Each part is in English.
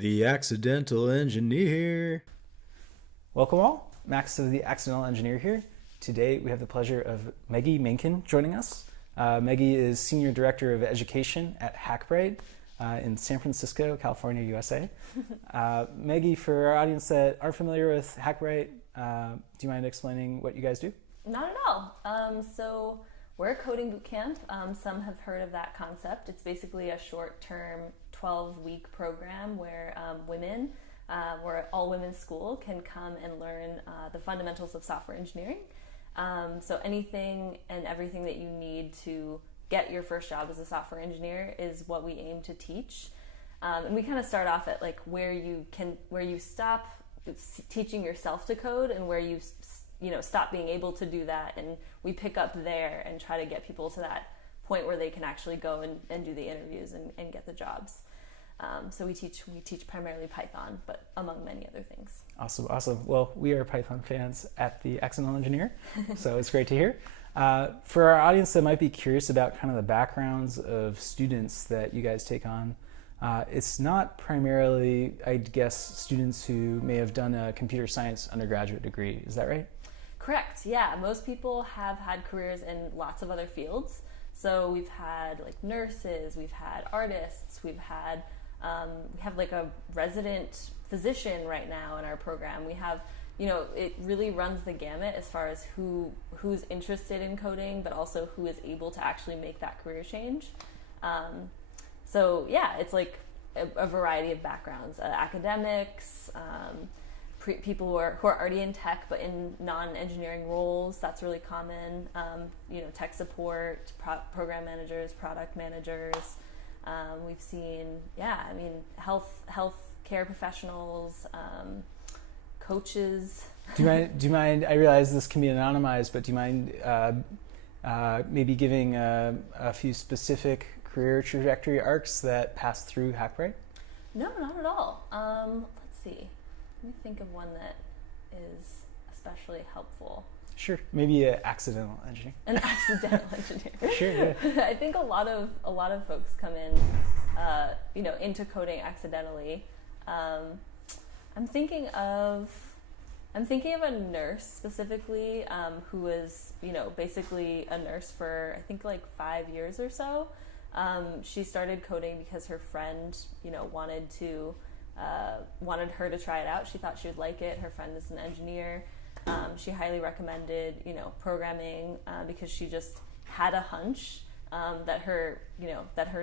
The Accidental Engineer. Welcome all. Max of the Accidental Engineer here. Today we have the pleasure of Meggie Mahnken joining us. Meggie is Senior Director of Education at Hackbright in San Francisco, California, USA. Meggie, for our audience that aren't familiar with Hackbright, do you mind explaining what you guys do? Not at all. So we're a coding bootcamp. Some have heard of that concept. It's basically a short-term 12-week program where women, we're an all-women's school, can come and learn the fundamentals of software engineering. So anything and everything that you need to get your first job as a software engineer is what we aim to teach. And we kind of start off at like where you stop teaching yourself to code and where you stop being able to do that, and we pick up there and try to get people to that point where they can actually go and do the interviews and get the jobs. So we teach primarily Python, but among many other things. Awesome. Well, we are Python fans at the Accidental Engineer, so it's great to hear. For our audience that might be curious about kind of the backgrounds of students that you guys take on, it's not primarily, I guess, students who may have done a computer science undergraduate degree. Is that right? Correct. Yeah, most people have had careers in lots of other fields. So we've had like nurses, we've had artists, we have like a resident physician right now in our program. We have, it really runs the gamut as far as who's interested in coding, but also who is able to actually make that career change. So yeah, it's like a variety of backgrounds, academics, people who are already in tech but in non-engineering roles. That's really common. Tech support, program managers, product managers. We've seen, health care professionals, coaches. Do you mind? I realize this can be anonymized, but do you mind maybe giving a few specific career trajectory arcs that pass through Hackbright? No, not at all. Let's see. Let me think of one that is especially helpful. Sure, maybe an accidental engineer. An accidental engineer. Sure, yeah. I think a lot of folks come in, into coding accidentally. I'm thinking of a nurse specifically, who was, basically a nurse for I think like 5 years or so. She started coding because her friend, wanted her to try it out. She thought she would like it. Her friend is an engineer. She highly recommended, programming because she just had a hunch that her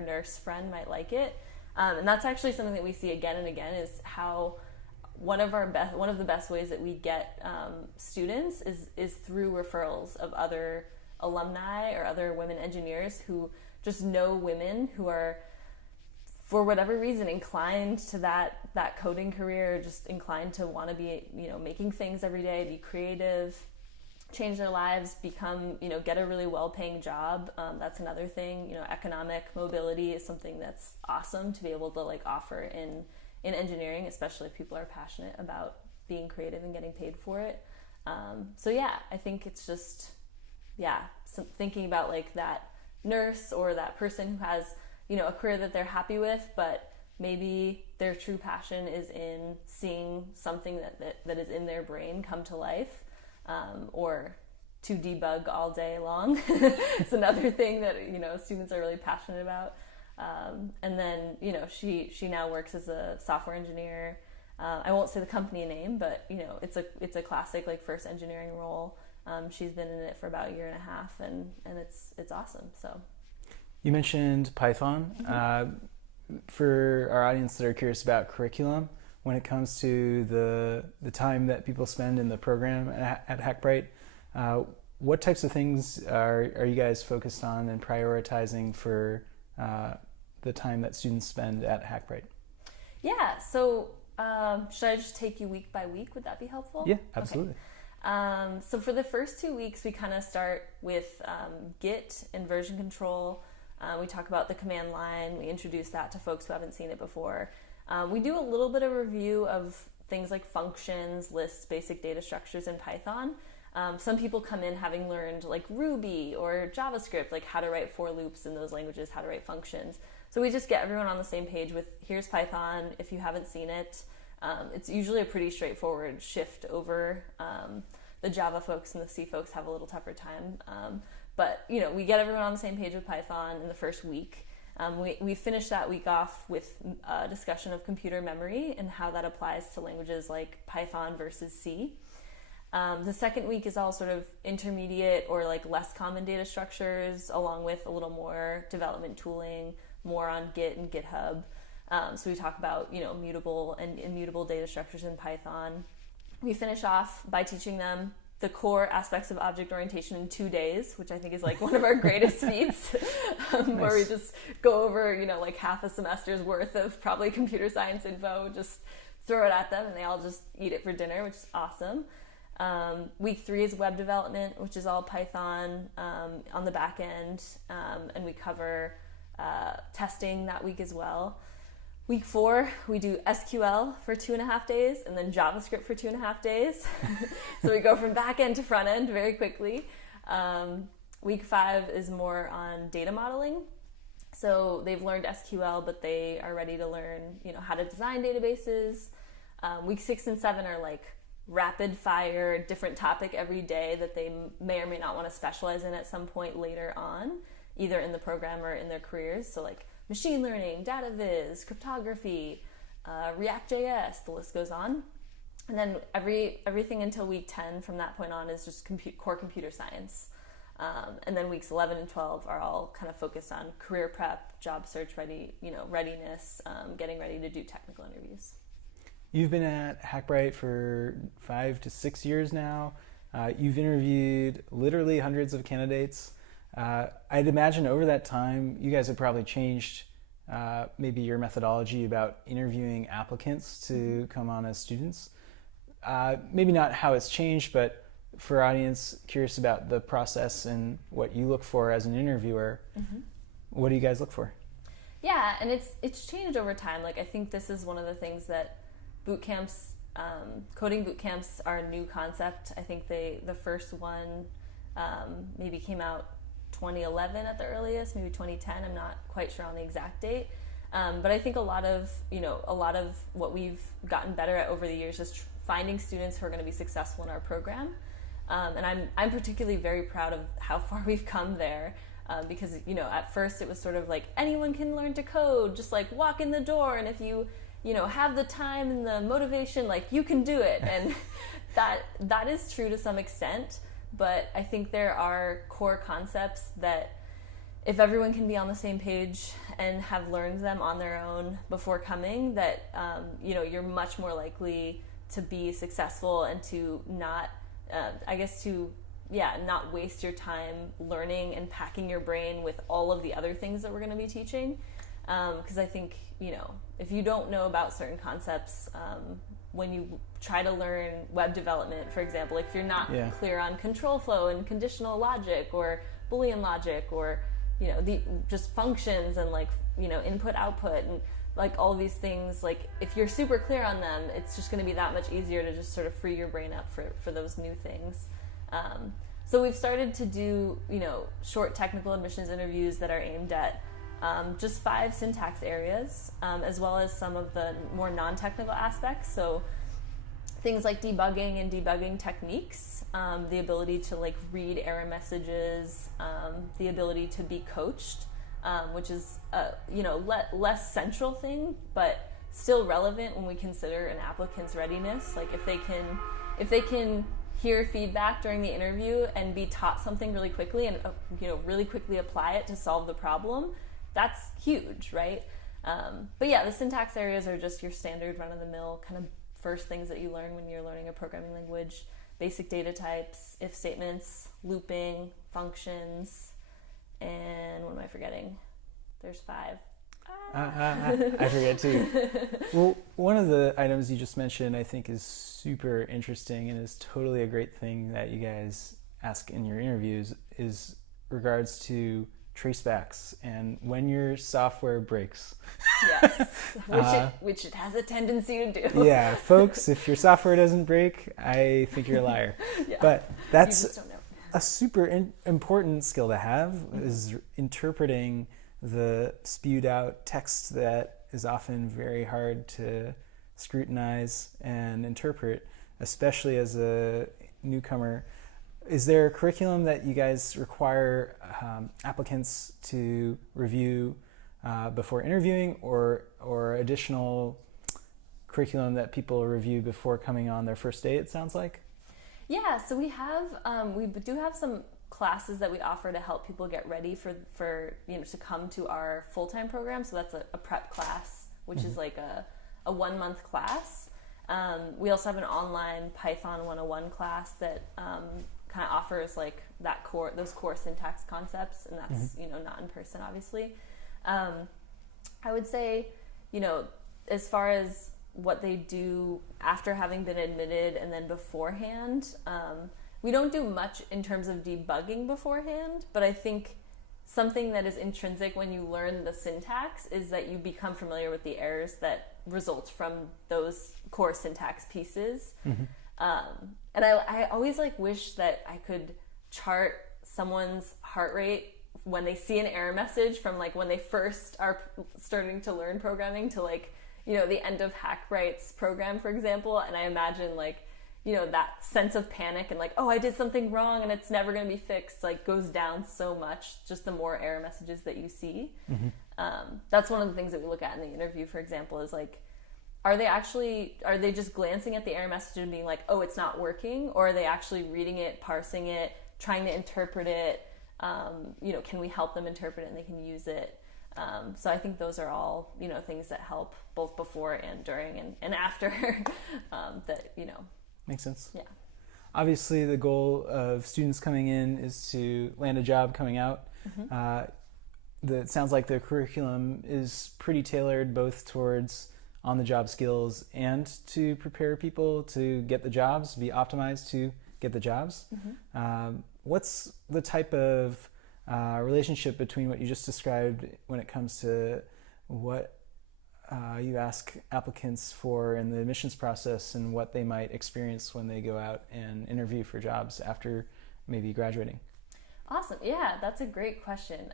nurse friend might like it. And that's actually something that we see again and again, is how one of the best ways that we get students is through referrals of other alumni or other women engineers who just know women who are, for whatever reason, inclined to that coding career, just inclined to want to be, making things every day, be creative, change their lives, become, get a really well-paying job. That's another thing. Economic mobility is something that's awesome to be able to offer in engineering, especially if people are passionate about being creative and getting paid for it. So yeah, I think it's just, thinking about that nurse or that person who has, a career that they're happy with, but maybe their true passion is in seeing something that is in their brain come to life, or to debug all day long. It's another thing that, students are really passionate about. And then, she now works as a software engineer. I won't say the company name, but, it's a classic first engineering role. She's been in it for about a year and a half, and it's awesome. So. You mentioned Python. Mm-hmm. For our audience that are curious about curriculum, when it comes to the time that people spend in the program at Hackbright, what types of things are you guys focused on and prioritizing for the time that students spend at Hackbright? Yeah, so should I just take you week by week? Would that be helpful? Yeah, absolutely. Okay. So for the first 2 weeks, we kind of start with Git and version control. We talk about the command line. We introduce that to folks who haven't seen it before. We do a little bit of review of things like functions, lists, basic data structures in Python. Some people come in having learned Ruby or JavaScript, how to write for loops in those languages, how to write functions. So we just get everyone on the same page with, here's Python, if you haven't seen it. It's usually a pretty straightforward shift over. The Java folks and the C folks have a little tougher time. But, we get everyone on the same page with Python in the first week. We finish that week off with a discussion of computer memory and how that applies to languages like Python versus C. The second week is all sort of intermediate or like less common data structures, along with a little more development tooling, more on Git and GitHub. So we talk about, mutable and immutable data structures in Python. We finish off by teaching them the core aspects of object orientation in 2 days, which I think is like one of our greatest feats, where we just go over, like half a semester's worth of probably computer science info, just throw it at them and they all just eat it for dinner, which is awesome. Week 3 is web development, which is all Python on the back end, and we cover testing that week as well. Week 4, we do SQL for 2.5 days and then JavaScript for 2.5 days. So we go from back end to front end very quickly. Week 5 is more on data modeling. So they've learned SQL, but they are ready to learn, how to design databases. Week 6 and 7 are like rapid fire, different topic every day that they may or may not want to specialize in at some point later on, either in the program or in their careers. So like machine learning, data viz, cryptography, React.js, the list goes on. And then everything until week 10 from that point on is just core computer science. And then weeks 11 and 12 are all kind of focused on career prep, job search readiness, getting ready to do technical interviews. You've been at Hackbright for 5 to 6 years now. You've interviewed literally hundreds of candidates. I'd imagine over that time, you guys have probably changed maybe your methodology about interviewing applicants to come on as students. Maybe not how it's changed, but for our audience curious about the process and what you look for as an interviewer, what do you guys look for? Yeah, and it's changed over time. Like I think this is one of the things that bootcamps, coding bootcamps are a new concept. I think the first one maybe came out 2011 at the earliest, maybe 2010. I'm not quite sure on the exact date. But I think a lot of what we've gotten better at over the years is finding students who are going to be successful in our program. And I'm particularly very proud of how far we've come there. Because, at first it was sort of like anyone can learn to code, just like walk in the door. And if you have the time and the motivation, like you can do it. And that is true to some extent. But I think there are core concepts that if everyone can be on the same page and have learned them on their own before coming, that, you're much more likely to be successful and to not, not waste your time learning and packing your brain with all of the other things that we're going to be teaching. Because I think, if you don't know about certain concepts, when you try to learn web development, for example, like if you're not clear on control flow and conditional logic or Boolean logic or, just functions and like, input output and like all these things, like if you're super clear on them, it's just going to be that much easier to just sort of free your brain up for those new things. So we've started to do, short technical admissions interviews that are aimed at just 5 syntax areas, as well as some of the more non-technical aspects. So things like debugging and debugging techniques, the ability to like read error messages, the ability to be coached, which is less central thing, but still relevant when we consider an applicant's readiness. Like if they can hear feedback during the interview and be taught something really quickly and really quickly apply it to solve the problem, that's huge, right? But yeah, the syntax areas are just your standard run-of-the-mill kind of first things that you learn when you're learning a programming language. Basic data types, if statements, looping, functions, and what am I forgetting? There's 5. I forget too. Well, one of the items you just mentioned I think is super interesting and is totally a great thing that you guys ask in your interviews is regards to tracebacks and when your software breaks. Yes, which it has a tendency to do. Yeah, folks, if your software doesn't break, I think you're a liar. Yeah. But that's a super important skill to have, is interpreting the spewed out text that is often very hard to scrutinize and interpret, especially as a newcomer. Is there a curriculum that you guys require applicants to review before interviewing, or additional curriculum that people review before coming on their first day, it sounds like? Yeah, so we do have some classes that we offer to help people get ready for to come to our full-time program. So that's a prep class, which is like a 1-month class. We also have an online Python 101 class that kind of offers like those core syntax concepts, and that's not in person, obviously. I would say, as far as what they do after having been admitted and then beforehand, we don't do much in terms of debugging beforehand, but I think something that is intrinsic when you learn the syntax is that you become familiar with the errors that result from those core syntax pieces. And I always wish that I could chart someone's heart rate when they see an error message from when they first are starting to learn programming to the end of Hackbright's program, for example. And I imagine that sense of panic and oh, I did something wrong and it's never going to be fixed, goes down so much just the more error messages that you see. That's one of the things that we look at in the interview, for example, is are they just glancing at the error message and being oh, it's not working? Or are they actually reading it, parsing it, trying to interpret it? Can we help them interpret it and they can use it? So I think those are all, things that help both before and during and after that. Makes sense. Yeah. Obviously, the goal of students coming in is to land a job coming out. It sounds like the curriculum is pretty tailored both towards on-the-job skills and to prepare people to get the jobs, be optimized to get the jobs. What's the type of relationship between what you just described when it comes to what you ask applicants for in the admissions process and what they might experience when they go out and interview for jobs after maybe graduating? Awesome. Yeah, that's a great question.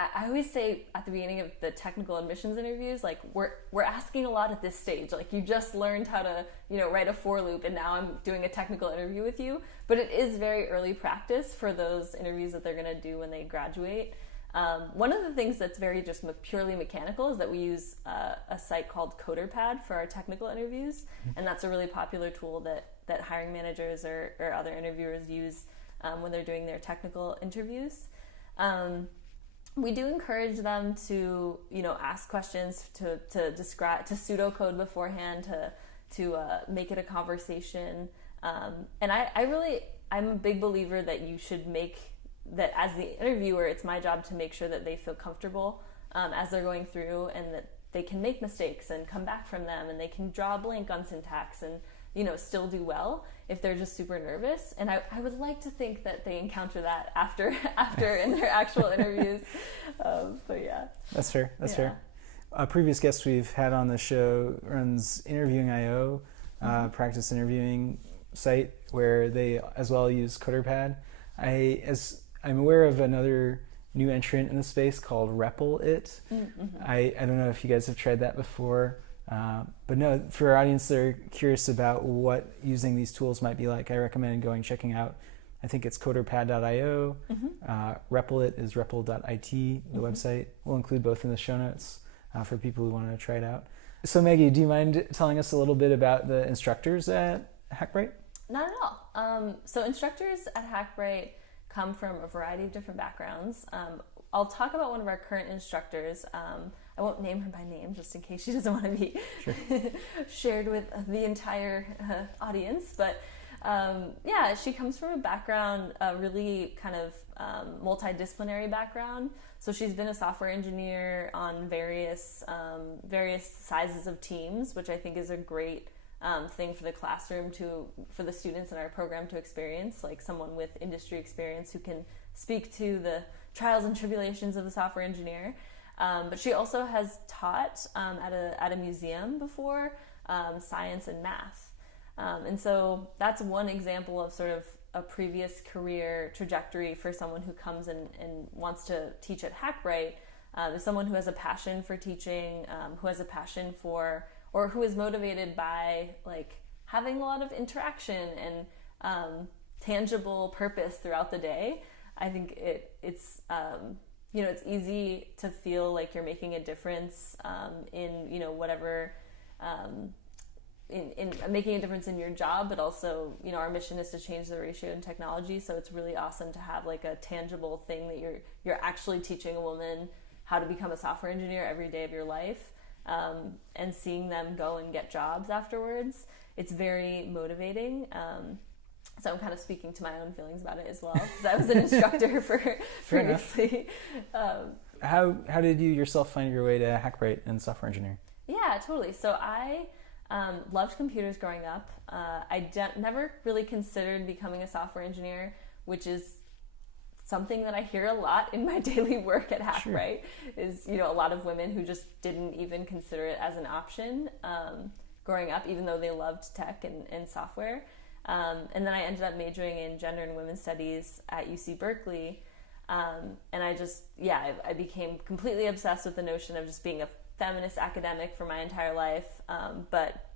I always say at the beginning of the technical admissions interviews, we're asking a lot at this stage. You just learned how to, write a for loop, and now I'm doing a technical interview with you. But it is very early practice for those interviews that they're going to do when they graduate. One of the things that's very just purely mechanical is that we use a site called CoderPad for our technical interviews, and that's a really popular tool that hiring managers or other interviewers use when they're doing their technical interviews. We do encourage them to, ask questions, to describe, to pseudocode beforehand, to make it a conversation. And I'm a big believer that you should make that, as the interviewer, it's my job to make sure that they feel comfortable as they're going through, and that they can make mistakes and come back from them, and they can draw a blank on syntax and still do well if they're just super nervous. And I would like to think that they encounter that after in their actual interviews. But yeah. That's fair. Fair. A previous guest we've had on the show runs Interviewing.io, practice interviewing site, where they as well use CoderPad. I'm aware of another new entrant in the space called RepleIt. I don't know if you guys have tried that before. But no, for our audience, they're curious about what using these tools might be like. I recommend checking out, I think it's coderpad.io. RepleIt is repl.it, the website. We'll include both in the show notes for people who want to try it out. So Meggie, do you mind telling us a little bit about the instructors at Hackbright? Not at all. So instructors at Hackbright come from a variety of different backgrounds. I'll talk about one of our current instructors. I won't name her by name just in case she doesn't want to be shared with the entire audience. But she comes from a background, a really kind of multidisciplinary background. So she's been a software engineer on various sizes of teams, which I think is a great thing for the classroom for the students in our program to experience, someone with industry experience who can speak to the trials and tribulations of the software engineer. But she also has taught at a museum before, science and math. And so that's one example of a previous career trajectory for someone who comes and wants to teach at Hackbright is someone who has a passion for teaching, who has a passion for, or who is motivated by like having a lot of interaction and tangible purpose throughout the day. I think it's it's easy to feel like you're making a difference in whatever. In making a difference in your job, but also, our mission is to change the ratio in technology. So it's really awesome to have like a tangible thing that you're actually teaching a woman how to become a software engineer every day of your life, and seeing them go and get jobs afterwards. It's very motivating. So I'm kind of speaking to my own feelings about it as well, because I was an instructor for previously. How did you yourself find your way to Hackbright and software engineering? Yeah, totally. So I loved computers growing up. I never really considered becoming a software engineer, which is something that I hear a lot in my daily work at Hackbright. Sure. Is a lot of women who just didn't even consider it as an option growing up, even though they loved tech and software. And then I ended up majoring in gender and women's studies at UC Berkeley. And I became completely obsessed with the notion of just being a feminist academic for my entire life. But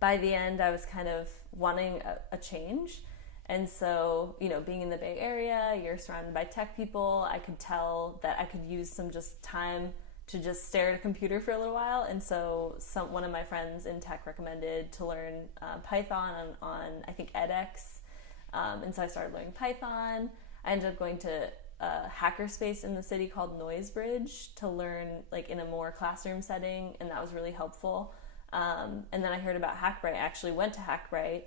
by the end, I was kind of wanting a change. And so, being in the Bay Area, you're surrounded by tech people. I could tell that I could use some just time to just stare at a computer for a little while. And so one of my friends in tech recommended to learn Python on I think edX. And so I started learning Python. I ended up going to a hackerspace in the city called Noisebridge to learn like in a more classroom setting, and that was really helpful. And then I heard about Hackbright. I actually went to Hackbright,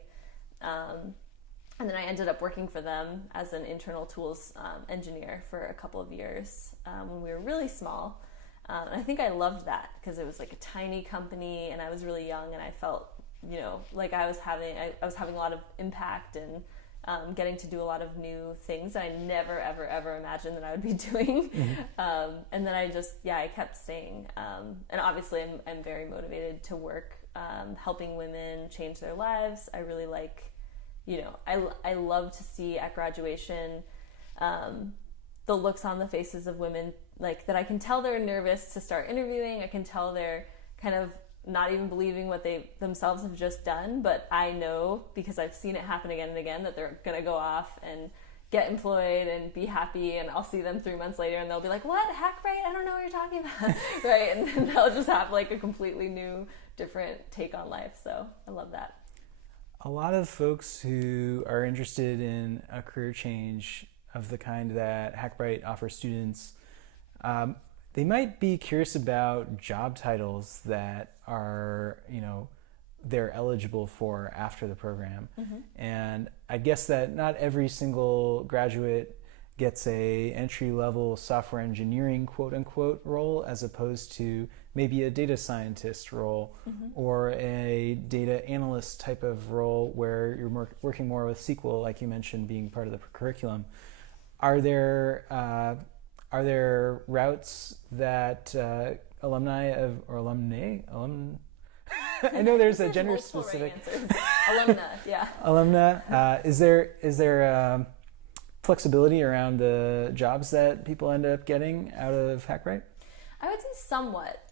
and then I ended up working for them as an internal tools engineer for a couple of years when we were really small. And I think I loved that because it was like a tiny company, and I was really young, and I felt like I was having a lot of impact and getting to do a lot of new things that I never, ever, ever imagined that I would be doing. Mm-hmm. And then I kept staying. And obviously I'm very motivated to work helping women change their lives. I really like, I love to see at graduation the looks on the faces of women, like that I can tell they're nervous to start interviewing. I can tell they're kind of not even believing what they themselves have just done, but I know because I've seen it happen again and again that they're gonna go off and get employed and be happy, and I'll see them 3 months later and they'll be like, "What? Hackbright? I don't know what you're talking about." Right? And then they'll just have like a completely new, different take on life. So I love that. A lot of folks who are interested in a career change of the kind that Hackbright offers students, they might be curious about job titles that are, they're eligible for after the program. Mm-hmm. And I guess that not every single graduate gets a entry-level software engineering quote-unquote role as opposed to maybe a data scientist role, mm-hmm. or a data analyst type of role where you're working more with SQL, like you mentioned, being part of the curriculum. Are there routes that alumnae I know there's a gender specific alumna. Is there flexibility around the jobs that people end up getting out of Hackbright? I would say somewhat.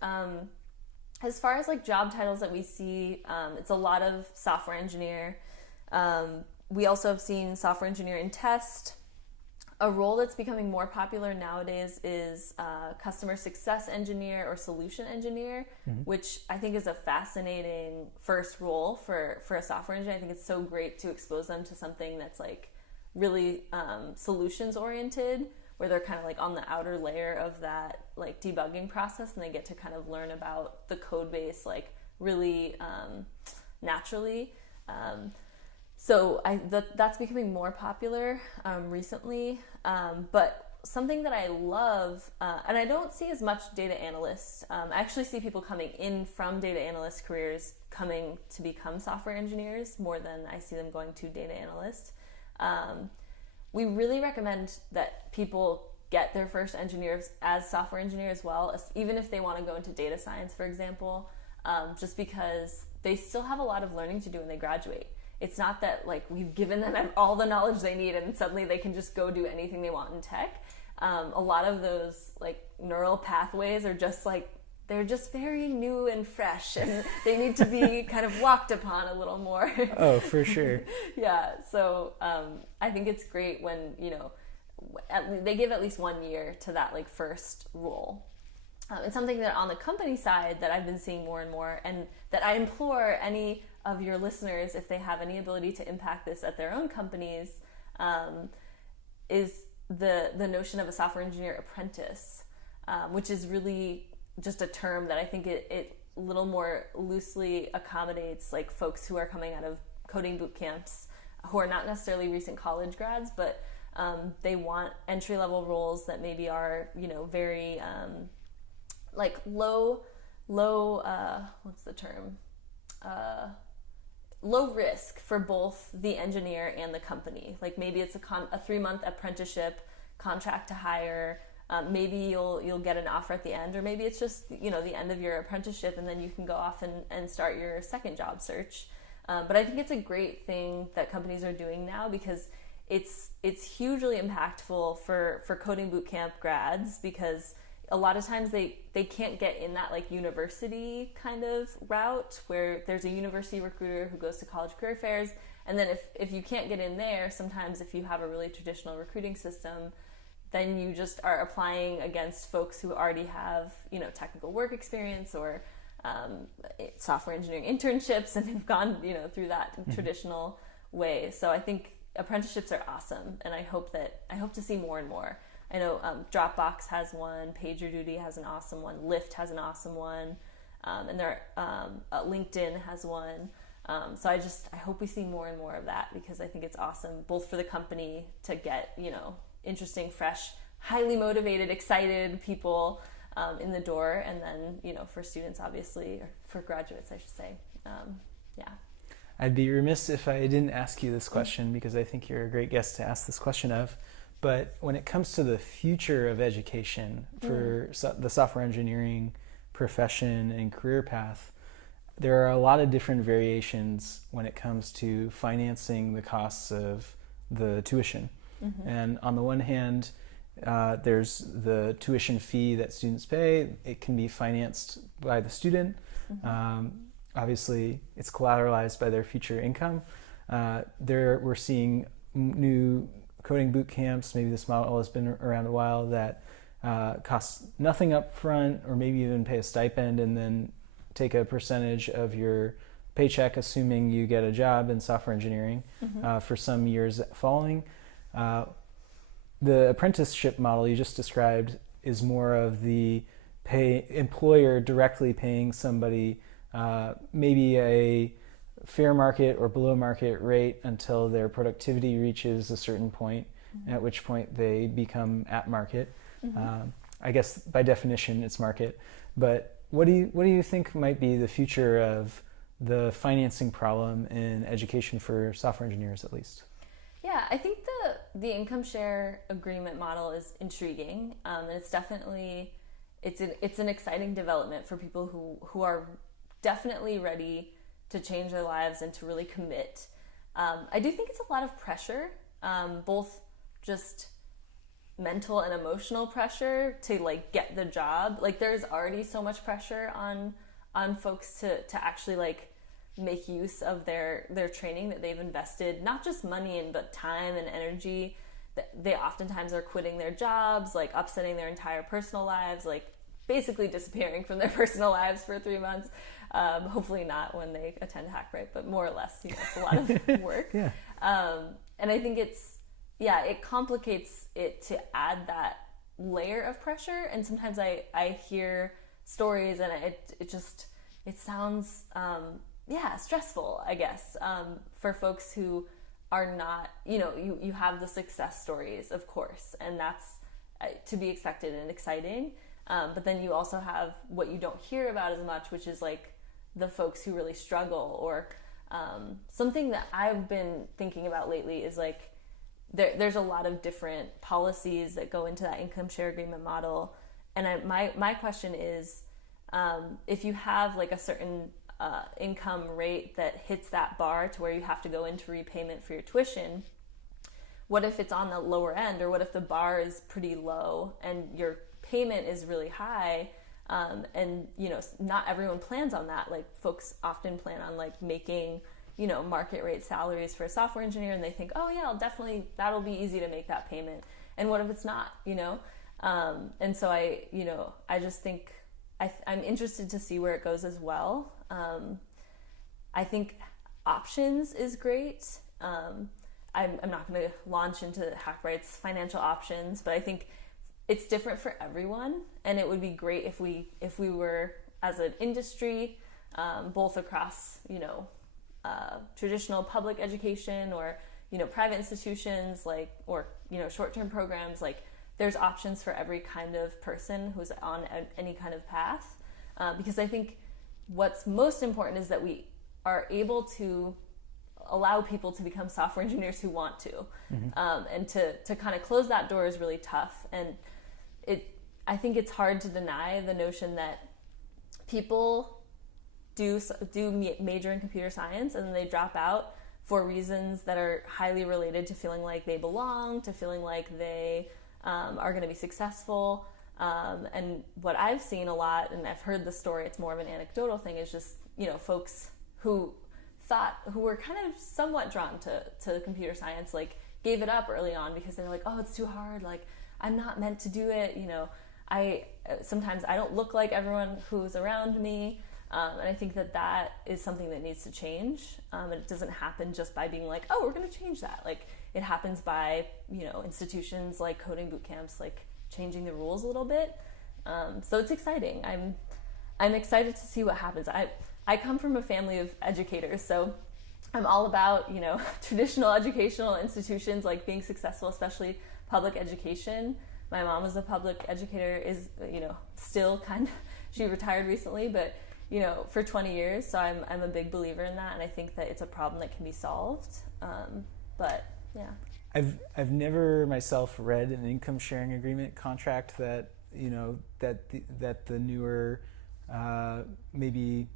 As far as like job titles that we see, it's a lot of software engineer. We also have seen software engineer in test. A role that's becoming more popular nowadays is customer success engineer or solution engineer, mm-hmm. which I think is a fascinating first role for a software engineer. I think it's so great to expose them to something that's like really solutions oriented, where they're kind of like on the outer layer of that like debugging process, and they get to kind of learn about the code base like really naturally. So that's becoming more popular recently. But something that I love, and I don't see as much data analysts. I actually see people coming in from data analyst careers coming to become software engineers more than I see them going to data analyst. We really recommend that people get their first engineers as software engineer as well, even if they want to go into data science, for example, just because they still have a lot of learning to do when they graduate. it's not that like we've given them all the knowledge they need and suddenly they can just go do anything they want in tech. A lot of those like neural pathways are just like, they're just very new and fresh, and they need to be kind of walked upon a little more. Oh, for sure. Yeah. So I think it's great when, they give at least 1 year to that like first role. It's something that on the company side that I've been seeing more and more, and that I implore any of your listeners, if they have any ability to impact this at their own companies, is the notion of a software engineer apprentice, which is really just a term that I think it a little more loosely accommodates like folks who are coming out of coding boot camps, who are not necessarily recent college grads, but they want entry-level roles that maybe are, very like low what's the term? Low risk for both the engineer and the company. Like maybe it's a 3-month apprenticeship, contract to hire. Maybe you'll get an offer at the end, or maybe it's just the end of your apprenticeship, and then you can go off and start your second job search. But I think it's a great thing that companies are doing now, because it's hugely impactful for coding bootcamp grads, because a lot of times they can't get in that like university kind of route where there's a university recruiter who goes to college career fairs, and then if you can't get in there, sometimes if you have a really traditional recruiting system, then you just are applying against folks who already have technical work experience or software engineering internships, and have gone through that traditional way. So I think apprenticeships are awesome, and I hope to see more and more. I know Dropbox has one, PagerDuty has an awesome one, Lyft has an awesome one, and LinkedIn has one. So I hope we see more and more of that, because I think it's awesome, both for the company to get interesting, fresh, highly motivated, excited people in the door, and then for students, obviously, or for graduates I should say. I'd be remiss if I didn't ask you this question, because I think you're a great guest to ask this question of. But when it comes to the future of education for the software engineering profession and career path, there are a lot of different variations when it comes to financing the costs of the tuition. Mm-hmm. And on the one hand, there's the tuition fee that students pay. It can be financed by the student. Mm-hmm. Obviously, it's collateralized by their future income. We're seeing new coding boot camps. Maybe this model has been around a while, that costs nothing up front, or maybe even pay a stipend and then take a percentage of your paycheck, assuming you get a job in software engineering for some years following. The apprenticeship model you just described is more of the employer directly paying somebody maybe a fair market or below market rate until their productivity reaches a certain point, at which point they become at market. I guess by definition it's market. But what do you think might be the future of the financing problem in education for software engineers, at least? Yeah, I think the income share agreement model is intriguing, and it's definitely it's an exciting development for people who are definitely ready to change their lives and to really commit. I do think it's a lot of pressure, both just mental and emotional pressure to like get the job. Like there's already so much pressure on folks to actually like make use of their training that they've invested, not just money in, but time and energy. They oftentimes are quitting their jobs, like upsetting their entire personal lives, like basically disappearing from their personal lives for 3 months. Hopefully not when they attend Hackbright, but more or less, it's a lot of work. Yeah. And I think it complicates it to add that layer of pressure. And sometimes I hear stories and it sounds, stressful, I guess, for folks who are not, you have the success stories, of course, and that's to be expected and exciting. But then you also have what you don't hear about as much, which is like the folks who really struggle, or something that I've been thinking about lately is like there's a lot of different policies that go into that income share agreement model. And my question is, if you have like a certain income rate that hits that bar to where you have to go into repayment for your tuition, what if it's on the lower end, or what if the bar is pretty low and your payment is really high? And not everyone plans on that. Like, folks often plan on like making market rate salaries for a software engineer, and they think, oh yeah, that'll be easy to make that payment. And what if it's not? And so I just think I'm interested to see where it goes as well. I think options is great. I'm not going to launch into Hackbright's financial options, but I think it's different for everyone, and it would be great if we were, as an industry, both across traditional public education or private institutions, or short-term programs, there's options for every kind of person who's on any kind of path, because I think what's most important is that we are able to allow people to become software engineers who want to. And to kind of close that door is really tough. And I think it's hard to deny the notion that people do major in computer science and then they drop out for reasons that are highly related to feeling like they belong, to feeling like they are going to be successful. And what I've seen a lot, and I've heard the story, it's more of an anecdotal thing, is just folks who were kind of somewhat drawn to computer science, gave it up early on because they're like, oh, it's too hard, I'm not meant to do it, sometimes I don't look like everyone who's around me, and I think that is something that needs to change, and it doesn't happen just by being like, oh, we're going to change that. It happens by institutions like coding boot camps, changing the rules a little bit, so it's exciting. I'm excited to see what happens. I come from a family of educators, so I'm all about, traditional educational institutions, being successful, especially public education. My mom was a public educator, is, still kind of, she retired recently, but, for 20 years. So I'm a big believer in that. And I think that it's a problem that can be solved. But yeah. I've never myself read an income sharing agreement contract that, that the newer, maybe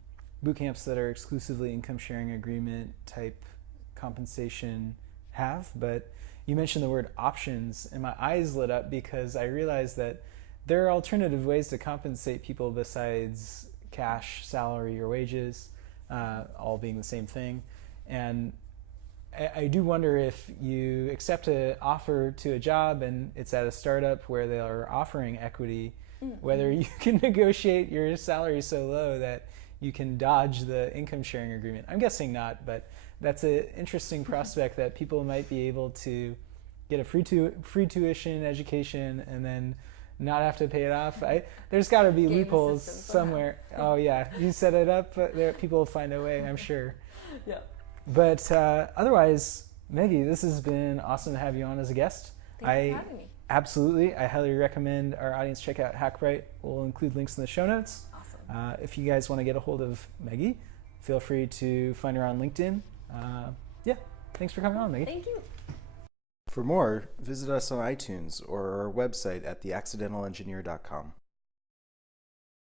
boot camps that are exclusively income sharing agreement type compensation have, but you mentioned the word options and my eyes lit up because I realized that there are alternative ways to compensate people besides cash, salary, or wages, all being the same thing. And I do wonder if you accept an offer to a job and it's at a startup where they are offering equity, whether you can negotiate your salary so low that you can dodge the income sharing agreement. I'm guessing not, but that's an interesting prospect that people might be able to get a free tuition education and then not have to pay it off. There's got to be loopholes somewhere. Oh yeah, you set it up, but people will find a way, I'm sure. Yeah. But otherwise, Meggie, this has been awesome to have you on as a guest. Thanks for having me. Absolutely. I highly recommend our audience check out Hackbright. We'll include links in the show notes. Awesome. If you guys want to get a hold of Meggie, feel free to find her on LinkedIn. Thanks for coming on, Meggie. Thank you. For more, visit us on iTunes or our website at theaccidentalengineer.com.